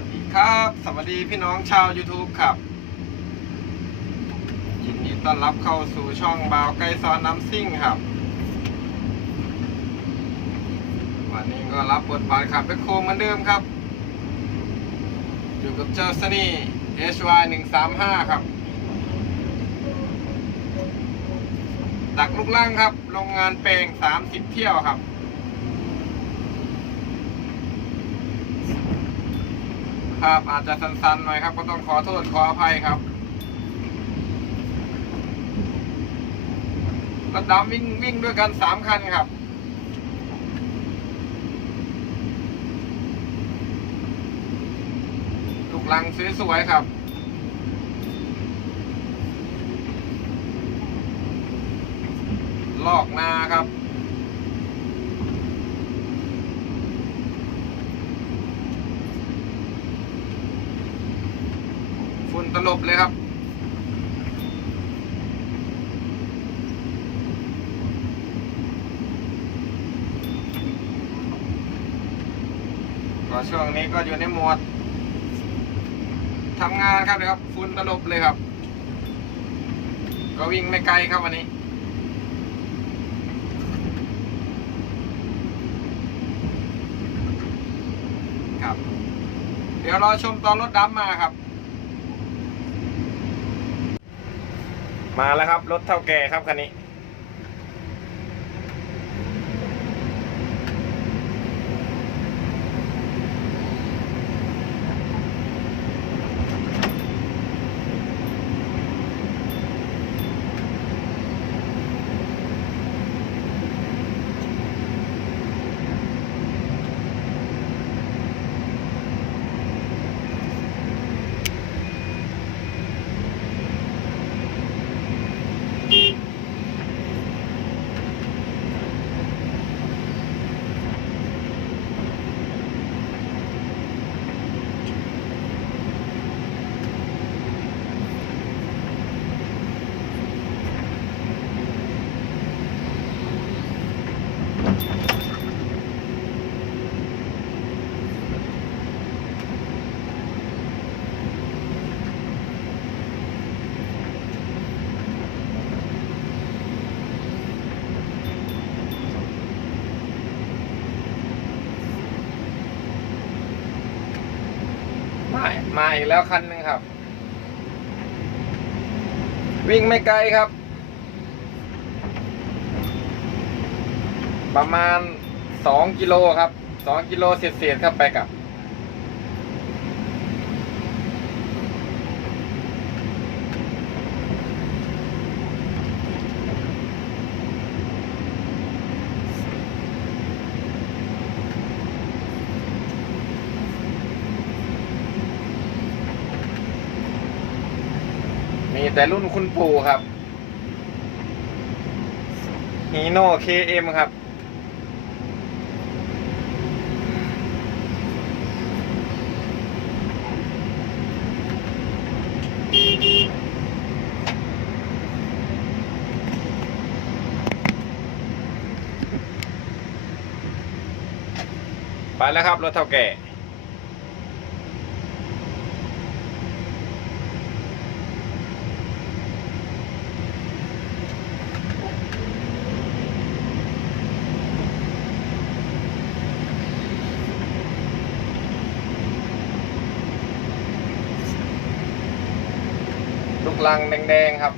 วัสดีครับ สวัสดีพี่น้องชาว YouTube ครับ ยินดีต้อนรับเข้าสู่ช่องบาวไกซอนน้ำซิ่งครับ วันนี้ก็รับบทบาทขับแบคโคเหมือนเดิมครับ อยู่กับเจ้าสนี่ HY 135 ครับ ดักลูกล่างครับ โรงงานเปลง 30 เที่ยวครับ ครับอาจจะสั้นๆหน่อยครับ ก็ต้องขอโทษขออภัยครับรถดำวิ่งวิ่งด้วยกันสามคันครับลูกลังสวยๆครับลอกนาครับ ฝุ่นต ลบเลยครับ ก็ช่วงนี้ก็อยู่ในหมดทำงานครับนะครับฝุ่นตลบเลยครับ ก็วิ่งไม่ไกลครับวันนี้ครับ เดี๋ยวรอชมตอนรถดำมาครับ มาแล้วครับ รถเท่าแก่ครับคันนี้ มามาอีกแล้วคันหนึ่งครับ วิ่งไม่ไกลครับ ประมาณสองกิโลครับสองกิโลเศษๆครับไปกลับ แต่รุ่นคุณปู่ครับฮีโน่ KM ครับ ไปแล้วครับ รถเท่าแก่ ลังแดงๆครับ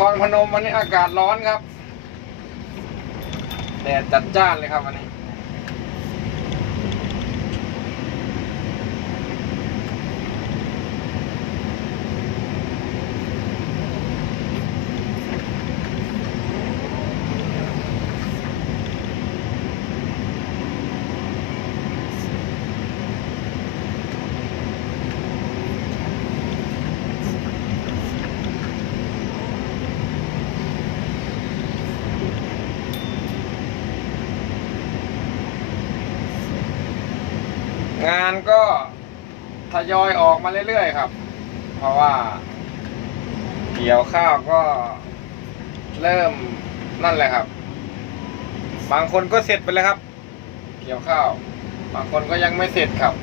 ครพนมวันนี้อากาศร้อนครับ แดดจัดจ้านเลยครับวันนี้านก็ทยอยออกมาเรื่อยๆครับ เพราะว่าเกี่ยวข้าวก็เริ่มนั่นแหละครับ บางคนก็เสร็จไปแล้วครับ เกี่ยวข้าว บางคนก็ยังไม่เสร็จครับ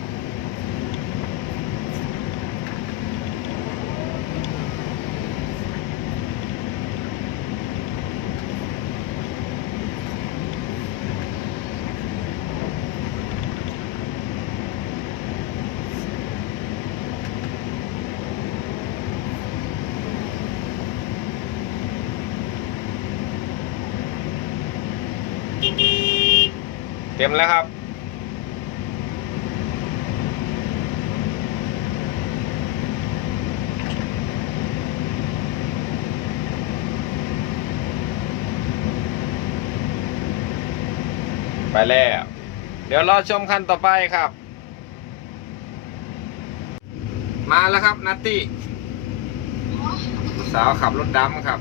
เต็มแล้วครับ ไปแล้ว เดี๋ยวรอชมคันต่อไปครับ มาแล้วครับนัตตี้สาวขับรถดำครับ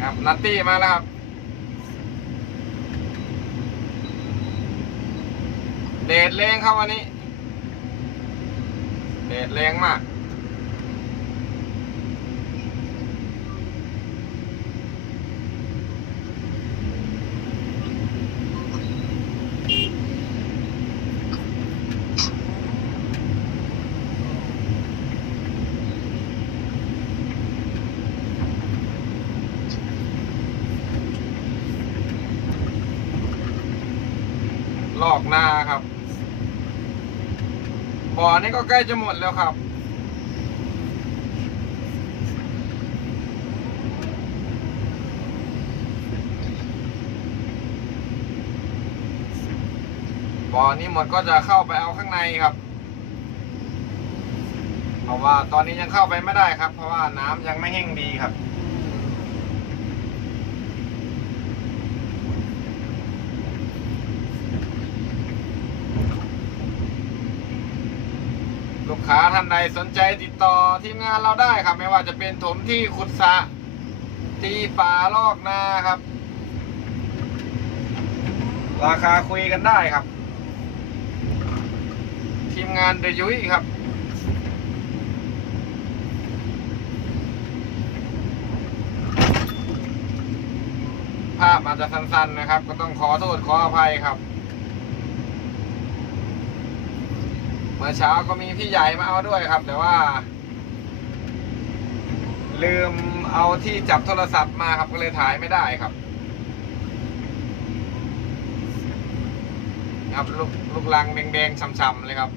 ครับ นัตตี้มาแล้วครับ เดดแรงครับวันนี้ เดดแรงมาก อกนาครับ บ่อนี้ก็ใกล้จะหมดแล้วครับ บ่อนี้หมดก็จะเข้าไปเอาข้างในครับ เพราะว่าตอนนี้ยังเข้าไปไม่ได้ครับ เพราะว่าน้ำยังไม่แห้งดีครับ ค้าท่านใดสนใจติดต่อทีมงานเราได้ครับ ไม่ว่าจะเป็นถมที่ขุดสระที่ป่าลอกนาครับ ราคาคุยกันได้ครับ ทีมงานเดยุ้ยครับภาพอาจจะสั้นๆนะครับ ก็ต้องขอโทษขออภัยครับ เมื่อเช้าก็มีพี่ใหญ่มาเอาด้วยครับ แต่ว่า ลืมเอาที่จับโทรศัพท์มาครับก็เลยถ่ายไม่ได้ครับ ครับลูกลูกลังแดงๆช้ำๆเลยครับ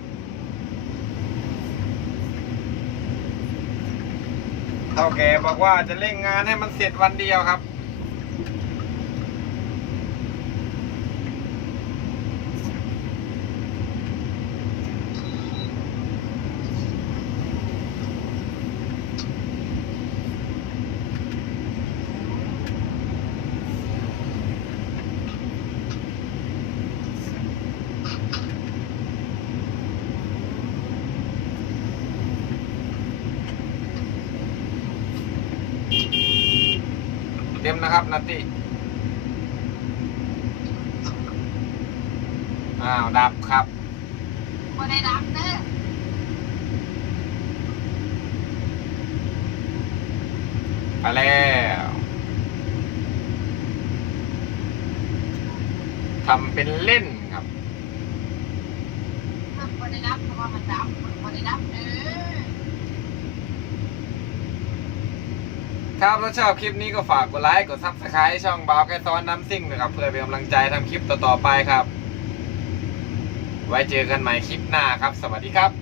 เท่าแกบอกว่าจะเร่งงานให้มันเสร็จวันเดียวครับ นะครับนัตติอ้าวดับครับบ่ได้รับเด้อไปแล้วทำเป็นเล่นครับบ่ได้รับเพราะว่ามันดับบ่ได้รับเด้อ ครับถ้าชอบคลิปนี้ก็ฝากกดไลค์กดซับสไครต์ช่องบาวแกซ้อนน้ำซิ่งนะครับ เพื่อเป็นกำลังใจทำคลิปต่อๆไปครับ ไว้เจอกันใหม่คลิปหน้าครับ สวัสดีครับ